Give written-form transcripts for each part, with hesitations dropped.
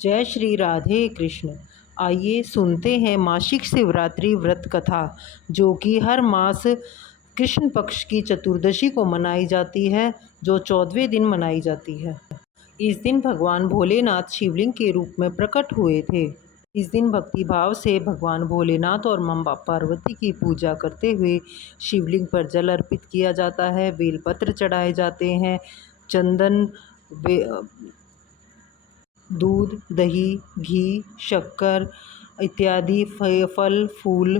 जय श्री राधे कृष्ण। आइए सुनते हैं मासिक शिवरात्रि व्रत कथा, जो कि हर मास कृष्ण पक्ष की चतुर्दशी को मनाई जाती है, जो 14वें दिन मनाई जाती है। इस दिन भगवान भोलेनाथ शिवलिंग के रूप में प्रकट हुए थे। इस दिन भक्ति भाव से भगवान भोलेनाथ और मां पार्वती की पूजा करते हुए शिवलिंग पर जल अर्पित किया जाता है, बेलपत्र चढ़ाए जाते हैं, चंदन, दूध, दही, घी, शक्कर इत्यादि फल फूल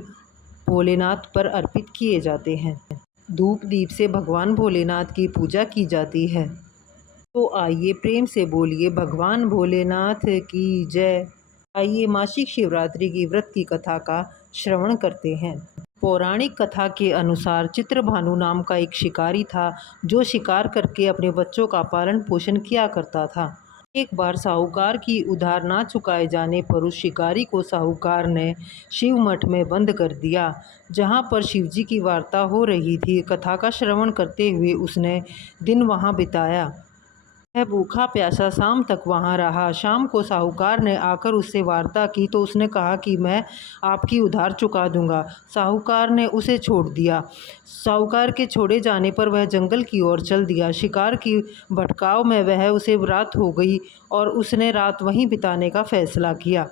भोलेनाथ पर अर्पित किए जाते हैं। धूप दीप से भगवान भोलेनाथ की पूजा की जाती है। तो आइए प्रेम से बोलिए भगवान भोलेनाथ की जय। आइए मासिक शिवरात्रि की व्रत की कथा का श्रवण करते हैं। पौराणिक कथा के अनुसार चित्रभानु नाम का एक शिकारी था, जो शिकार करके अपने बच्चों का पालन पोषण किया करता था। एक बार साहूकार की उधार ना चुकाए जाने पर उस शिकारी को साहूकार ने शिव मठ में बंद कर दिया, जहां पर शिवजी की वार्ता हो रही थी। कथा का श्रवण करते हुए उसने दिन वहां बिताया। वह भूखा प्यासा शाम तक वहाँ रहा। शाम को साहूकार ने आकर उससे वार्ता की तो उसने कहा कि मैं आपकी उधार चुका दूंगा। साहूकार ने उसे छोड़ दिया। साहूकार के छोड़े जाने पर वह जंगल की ओर चल दिया। शिकार की भटकाव में वह उसे रात हो गई और उसने रात वहीं बिताने का फैसला किया।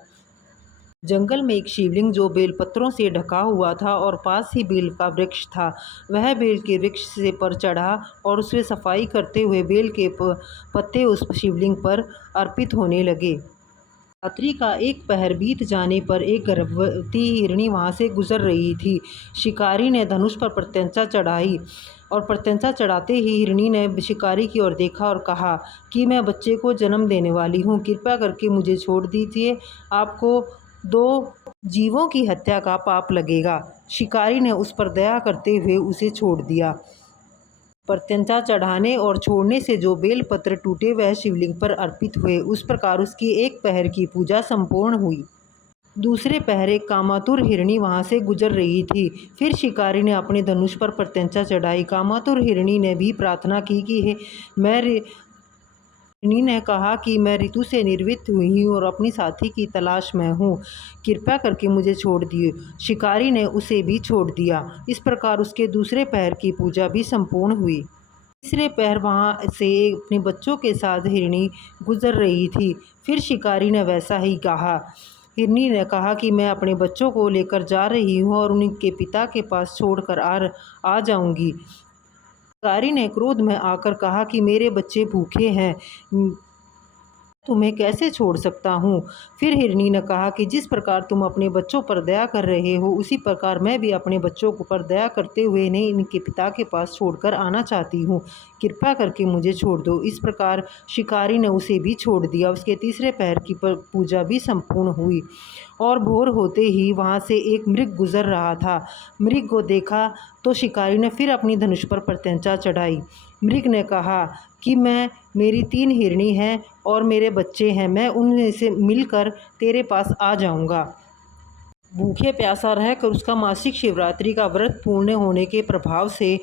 जंगल में एक शिवलिंग जो बेलपत्रों से ढका हुआ था और पास ही बेल का वृक्ष था। वह बेल के वृक्ष से पर चढ़ा और उसमें सफाई करते हुए बेल के पत्ते उस शिवलिंग पर अर्पित होने लगे। रात्रि का एक पहर बीत जाने पर एक गर्भवती हिरणी वहां से गुजर रही थी। शिकारी ने धनुष पर प्रत्यंचा चढ़ाई और प्रत्यंचा चढ़ाते ही हिरणी ने शिकारी की ओर देखा और कहा कि मैं बच्चे को जन्म देने वाली हूँ, कृपया करके मुझे छोड़ दीजिए, आपको 2 जीवों की हत्या का पाप लगेगा। शिकारी ने उस पर दया करते हुए उसे छोड़ दिया। प्रत्यंचा चढ़ाने और छोड़ने से जो बेलपत्र टूटे वह शिवलिंग पर अर्पित हुए। उस प्रकार उसकी एक पहर की पूजा संपूर्ण हुई। दूसरे पहर एक कामातुर हिरणी वहां से गुजर रही थी। फिर शिकारी ने अपने धनुष पर प्रत्यंचा चढ़ाई। कामातुर हिरणी ने भी प्रार्थना की कि हिरणी ने कहा कि मैं ऋतु से निर्वृत्त हुई हूँ और अपनी साथी की तलाश में हूँ, कृपया करके मुझे छोड़ दिए। शिकारी ने उसे भी छोड़ दिया। इस प्रकार उसके दूसरे पहर की पूजा भी संपूर्ण हुई। तीसरे पहर वहाँ से अपने बच्चों के साथ हिरणी गुजर रही थी। फिर शिकारी ने वैसा ही कहा। हिरणी ने कहा कि मैं अपने बच्चों को लेकर जा रही हूँ और उनके पिता के पास छोड़कर आ जाऊंगी। शिकारी ने क्रोध में आकर कहा कि मेरे बच्चे भूखे हैं, तुम्हें कैसे छोड़ सकता हूँ। फिर हिरणी ने कहा कि जिस प्रकार तुम अपने बच्चों पर दया कर रहे हो, उसी प्रकार मैं भी अपने बच्चों पर दया करते हुए इन्हें इनके पिता के पास छोड़कर आना चाहती हूँ, कृपया करके मुझे छोड़ दो। इस प्रकार शिकारी ने उसे भी छोड़ दिया। उसके तीसरे पहर की पूजा भी संपूर्ण हुई और भोर होते ही वहाँ से एक मृग गुजर रहा था। मृग को देखा तो शिकारी ने फिर अपनी धनुष पर प्रत्यंचा चढ़ाई। मृग ने कहा कि मेरी 3 हिरणी हैं और मेरे बच्चे हैं, मैं उनसे मिलकर तेरे पास आ जाऊंगा। भूखे प्यासा रहकर उसका मासिक शिवरात्रि का व्रत पूर्ण होने के प्रभाव से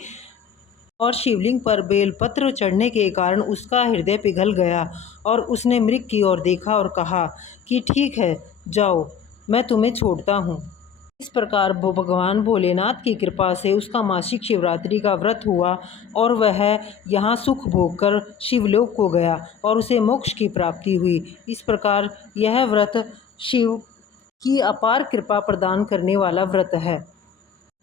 और शिवलिंग पर बेलपत्र चढ़ने के कारण उसका हृदय पिघल गया और उसने मृग की ओर देखा और कहा कि ठीक है, जाओ, मैं तुम्हें छोड़ता हूँ। इस प्रकार भगवान भोलेनाथ की कृपा से उसका मासिक शिवरात्रि का व्रत हुआ और वह यहाँ सुख भोगकर शिवलोक को गया और उसे मोक्ष की प्राप्ति हुई। इस प्रकार यह व्रत शिव की अपार कृपा प्रदान करने वाला व्रत है।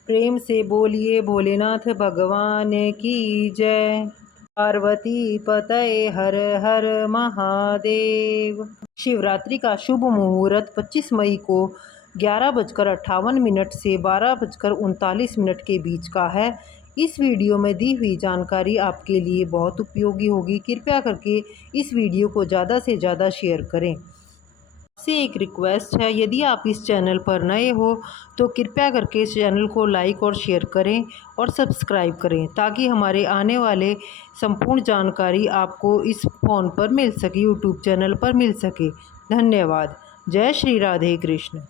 प्रेम से बोलिए भोलेनाथ भगवान की जय। पार्वती पतये हर हर महादेव। शिवरात्रि का शुभ मुहूर्त 25 मई को 11:58 से 12:39 के बीच का है। इस वीडियो में दी हुई जानकारी आपके लिए बहुत उपयोगी होगी। कृपया करके इस वीडियो को ज़्यादा से ज़्यादा शेयर करें। आपसे एक रिक्वेस्ट है, यदि आप इस चैनल पर नए हो तो कृपया करके इस चैनल को लाइक और शेयर करें और सब्सक्राइब करें, ताकि हमारे आने वाले संपूर्ण जानकारी आपको इस फ़ोन पर मिल सके, यूट्यूब चैनल पर मिल सके। धन्यवाद। जय श्री राधे कृष्ण।